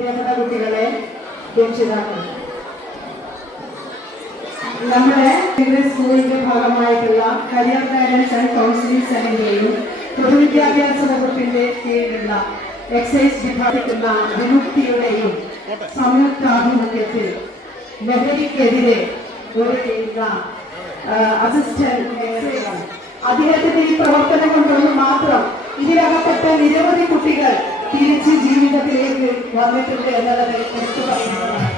പ്രിയപ്പെട്ട കുട്ടികളെ രക്ഷിതാക്കൾ നമ്മുടെ സ്കൂളിന്റെ ഭാഗമായിട്ടുള്ള കരിയർ പാരൻസ് ആൻഡ് കൗൺസിലിംഗ് സെന്ററിന്റെയും പൊതുവിദ്യാഭ്യാസ വകുപ്പിന്റെ കീഴിലുള്ള എക്സൈസ് വിഭാഗത്തിലുള്ള വിമുക്തിയുടെയും സംയുക്താഭിമുഖ്യത്തിൽ ലഹരിക്കെതിരെ അസിസ്റ്റന്റ് അദ്ദേഹത്തിന്റെ ഈ പ്രവർത്തനം മാത്രം ഇതിലകപ്പെട്ട നിരവധി കുട്ടികൾ തിരിച്ച് ജീവിതത്തിലേക്ക് വന്നിട്ടുണ്ട് എന്നുള്ളത് എടുത്തു പറയുന്നതാണ്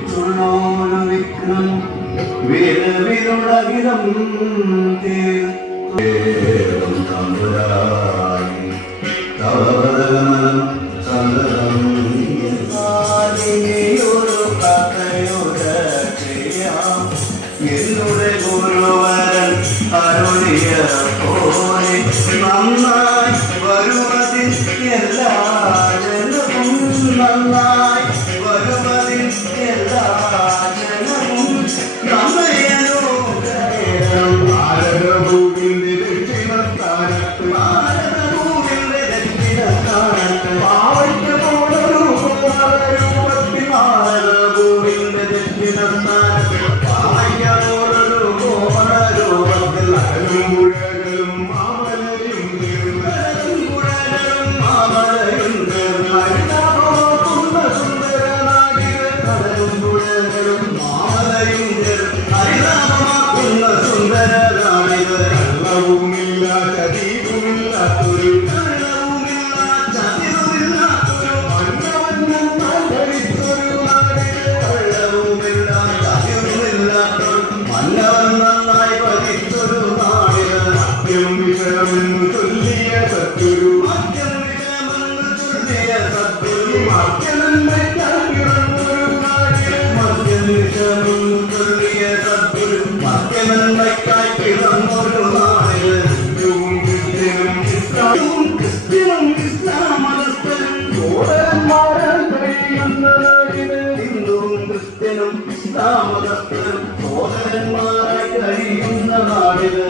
വിട്ടുണോരും വിക്രം വിരവിലുടകിലും തവ സന്തതം നന്മയ്ക്കായി പിറന്നൊരു നാളിൽ ക്രിസ്ത്യനും ഇസ്ലാമും ക്രിസ്ത്യനും ഇസ്ലാം മതസ്ഥരും ചോരന്മാരാൽ കഴിയുന്ന നാടിന് ഹിന്ദുവും ഇസ്ലാം മതസ്ഥരും ചോരന്മാരായി കഴിയുന്ന നാടിന്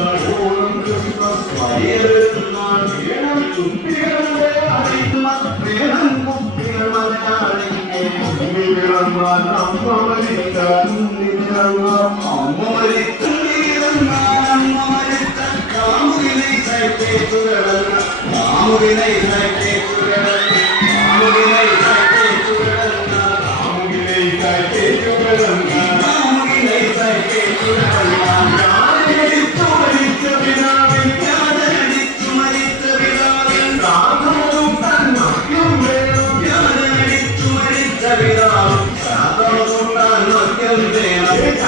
ராமுவினை சற்றே குரல் ராமுவினை சற்றே குரல் ராமுவினை சற்றே குரல்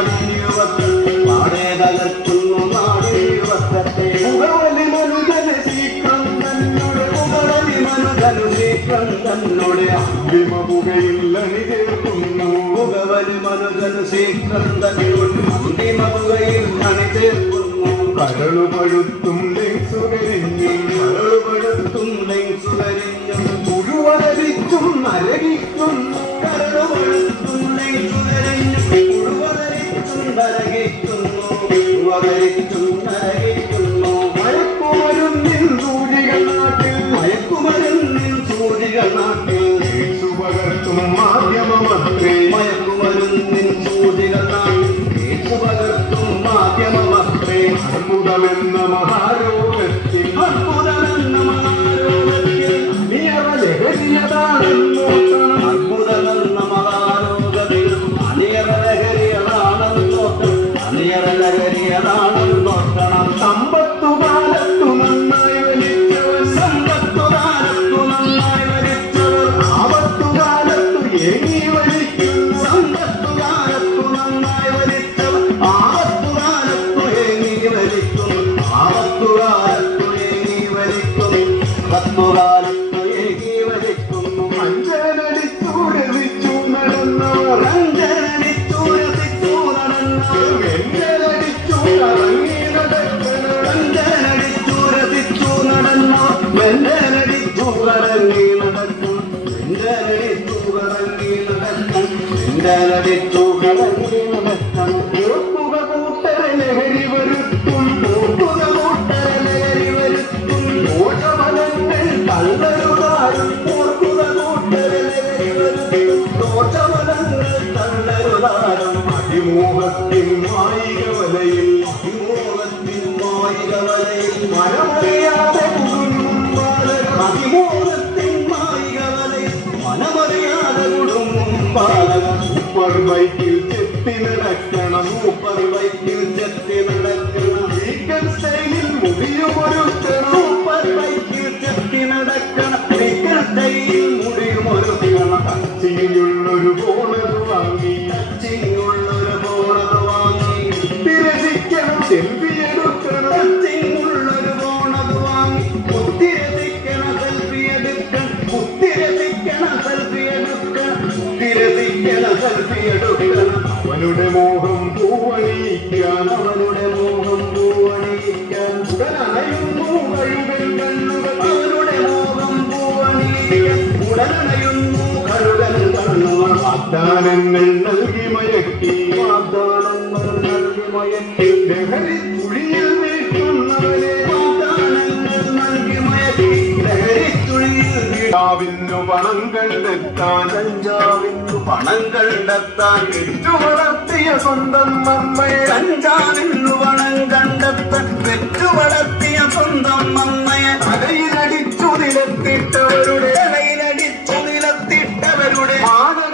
നാടിയുവത്ത് പാടെ തകർക്കുന്നു നാടിയുവത്തത്തെ മുകളി മനുതന് സീക്രം തന്നോട് മുകളി മനുതന് സീക്രം തന്നോട് അന്തിമ പുകയില്ല അന്തിമ പുകയിൽ നണി തീർക്കുന്നു കരളു പഴുത്തും ലെങ്സു കരിഞ്ഞും കരളു പഴുത്തും আমাদের কিছু അല്ലവരിയതാണ് ഭക്ഷണം பதிமூலத்தின் மாய்கவலை மனமறியாத குடும்பம் பருமை വാഗ്ദാനങ്ങൾ നൽകി മയക്കി വാഗ്ദാനങ്ങൾ നൽകി മയക്കി ലഹരി തുഴിയിൽ നിൽക്കുന്നവരെ വാഗ്ദാനങ്ങൾ നൽകി മയക്കി ലഹരി തുഴിയിൽ കഞ്ചാവിന്നു പണം കണ്ടെത്താൻ കഞ്ചാവിന്നു പണം കണ്ടെത്താൻ വിറ്റു വളർത്തിയ സ്വന്തം അമ്മയെ കഞ്ചാവിന്നു പണം കണ്ടെത്താൻ വിറ്റു വളർത്തിയ നിലത്തിട്ടവരുടെ തലയിലടിച്ചു നിലത്തിട്ടവരുടെ ആദ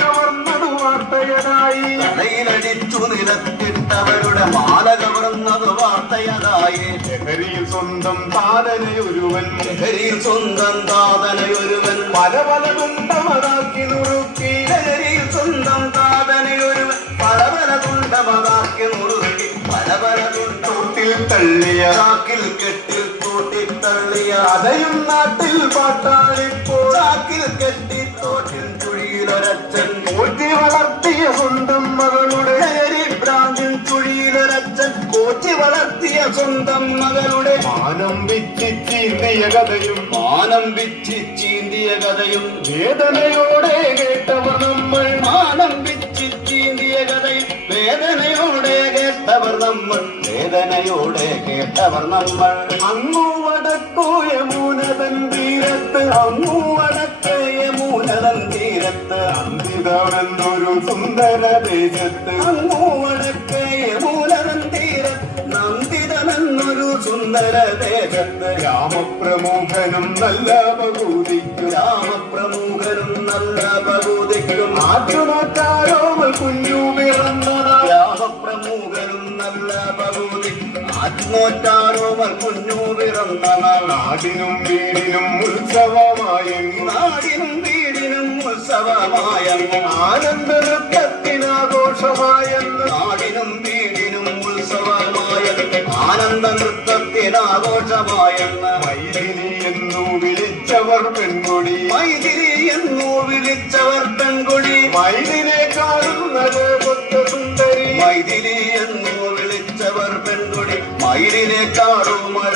തലയിലടിച്ചു നിലത്തിട്ടവരുടെ മാല കവർന്നത് വാർത്തയതായേ. ലഹരിയിൽ സ്വന്തം താതനയൊരുവൻ ലഹരിയിൽ സ്വന്തം താതനയൊരുവൻ. പല പല കുണ്ടമതാക്കി നുറുക്കി. ലഹരിയിൽ സ്വന്തം താതനയൊരുവൻ. പല പല കുണ്ടമതാക്കി നുറുക്കി. പല പല തുണ്ടൂട്ടിൽ തൊട്ടിൽ തള്ളിയ ചാക്കിൽ കെട്ടിൽ തോട്ടി തള്ളിയ അതയും നാട്ടിൽ പാട്ടാളിപ്പോൾ. ചാക്കിൽ കെട്ടി തോട്ടിൽ പോറ്റി വളർത്തിയ സ്വന്തം മകളുടെ ഭ്രാന്തിൽ ചുഴിയിലൊരച്ചൻ കോച്ചി വളർത്തിയ സ്വന്തം മകളുടെ മാനം വിറ്റി ചീന്തിയ കഥയും മാനം വിറ്റി ചീന്തിയ കഥയും വേദനയോടെ കേട്ടവർ നമ്മൾ മാനം വിറ്റി ചീന്തിയ കഥയും വേദനയോടെ കേട്ടവർ നമ്മൾ വേദനയോടെ കേട്ടവർ നമ്മൾ. അങ്ങു വടക്കോ യമുനതൻ തീരത്ത് അങ്ങു തീരത്ത് അന്തിതമെന്നൊരു സുന്ദര ദേശത്ത് നന്ദിതമെന്നൊരു സുന്ദര ദേശത്ത്. രാമപ്രമുഖനും നല്ല പകുതിക്കു രാമപ്രമുഖനും നല്ല പകുതിക്കും ആറ്റുനോറ്റാരോമൽ കുഞ്ഞു പിറന്നതാ. രാമപ്രമുഖനും നല്ല പകുതി ആത്മോറ്റാരോമർ കുഞ്ഞു പിറന്ന നാടിനും വീടിനും ഉത്സവമായി നാടിനും വീടിനും ഉത്സവമായെന്ന് ആനന്ദ നൃത്തത്തിനാഘോഷമായെന്ന് നാടിനും വീടിനും ഉത്സവമായെന്ന് ആനന്ദ നൃത്തത്തിനാഘോഷമായെന്ന് മൈഥിലി എന്നു വിളിച്ചവർ പെൺകുടി മൈതിരി എന്നു വിളിച്ചവർ പെൺകുടി മൈലിനെ കാണുന്നത് കൊത്തസുന്ദരി മൈതിരി എന്നു വിളിച്ചവർ പെൺകുടി മൈലിനെ കാണും മഴ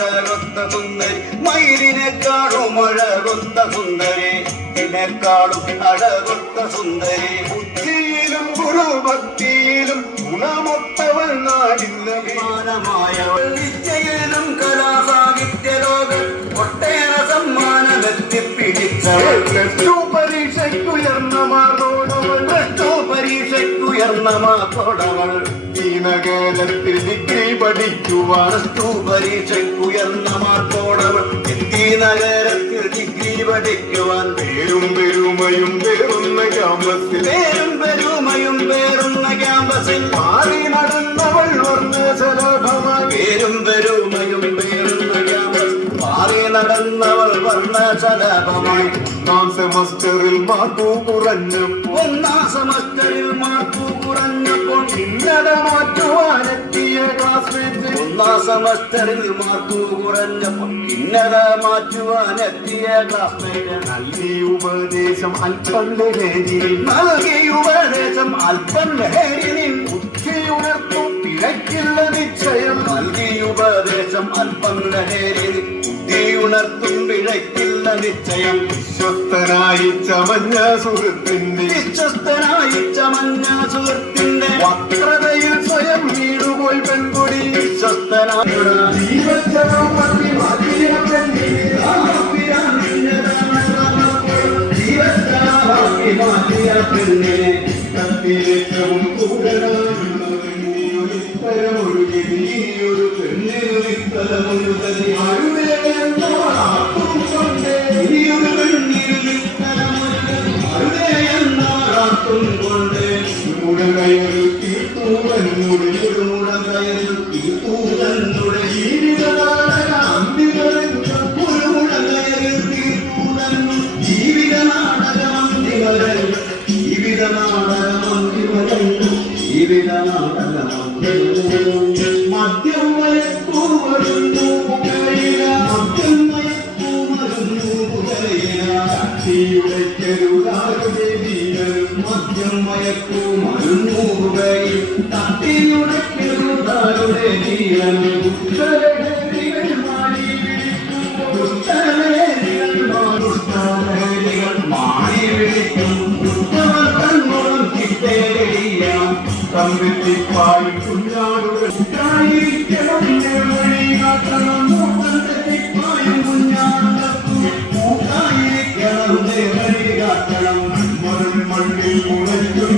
സുന്ദരി മയിലിനെക്കാളും അഴകൊത്ത സുന്ദരി. ഇതിനെക്കാളും അഴകൊത്ത സുന്ദരി. ബുദ്ധിയിലും ഗുരുഭക്തിയിലും ഗുണമൊത്തവൾ നാടില്ല അഭിമാനമായവൾ. വിദ്യയിലും കലാസാഹിത്യ ലോകം ഒട്ടേറെ സമ്മാനമെത്തിപ്പിടിച്ചവൾ. പരീക്ഷയ്ക്കുയർന്ന പ്ലസ്ടു പരീക്ഷയ്ക്കുയർന്ന മാത്തോടവൾ ഈ നഗരത്തിൽ ഡിഗ്രി പഠിക്കുവാൻ പരീക്ഷയ്ക്കുയർന്ന മാർക്കോടവൾ ഈ നഗരത്തിൽ ഡിഗ്രി പഠിക്കുവാൻ പേരും പെരുമയും പേറുന്ന ക്യാമ്പസിൽ പേരും പെരുമയും പേറുന്ന ക്യാമ്പസിൽ മാറി നടന്നവൾ വർണ ശലഭമായി പേരും പെരുമയും നടന്നവൾ വന്ന ശലഭമായി. ഒന്നാം സെമസ്റ്ററിൽ മാർക്കു കുറഞ്ഞു. ഒന്നാം സെമസ്റ്ററിൽ മാർക്കു കുറഞ്ഞപ്പോൾ ഇന്നലെ മാറ്റുവാനെത്തിയ ക്ലാസ് ഒന്നാം സെമസ്റ്ററിൽ മാർക്കു കുറഞ്ഞപ്പോൾ ഇന്നത മാറ്റുവാനെത്തിയ ക്ലാസ് നൽകി ഉപദേശം അല്പം ലഹരി നൽകി ഉപദേശം അല്പം ലഹരി ബുദ്ധി ഉണർത്തും പിഴയ്ക്കില്ല നിശ്ചയം. നൽകി ഉപദേശം അല്പം ലഹരി ഉണർത്തും പിഴയ്ക്കില്ല നിശ്ചയം. വിശ്വസ്തനായി ചമഞ്ഞ സുഹൃത്തിന്റെ വിശ്വസ്തനായി ചമഞ്ഞ സുഹൃത്തിന്റെ വക്രതയിൽ സ്വയം വീടുപോൽ പെൺകുടി. വിശ്വസ്തനായ ജീവജലം മതി മതിയ പെണ്ണിനെ കത്തിലേറ്റവും കൂടുതലായുള്ളവൻ ഇത്തരമൊരു ഗതിയൊരു പെണ്ണിനു അരുവേലെന്നോ ആർക്കും കൊണ്ടേ മുടങ്ങയൊരു തീർത്തുവെന്നുടെ വിളിക്കും ദുഷ്ടവർത്തങ്ങളും ചിത്തേറിയാം തമ്മിത്തിപ്പായും കുഞ്ഞാടുകൾ ഉണ്ടായിരിക്കണം വഴി കാട്ടണം മൂത്തന്തെറ്റിപ്പായും കുഞ്ഞാടക്കും മൂക്കായിരിക്കണം ദേവരി കാട്ടണം മരം മണ്ണിൽ മുളയ്ക്കും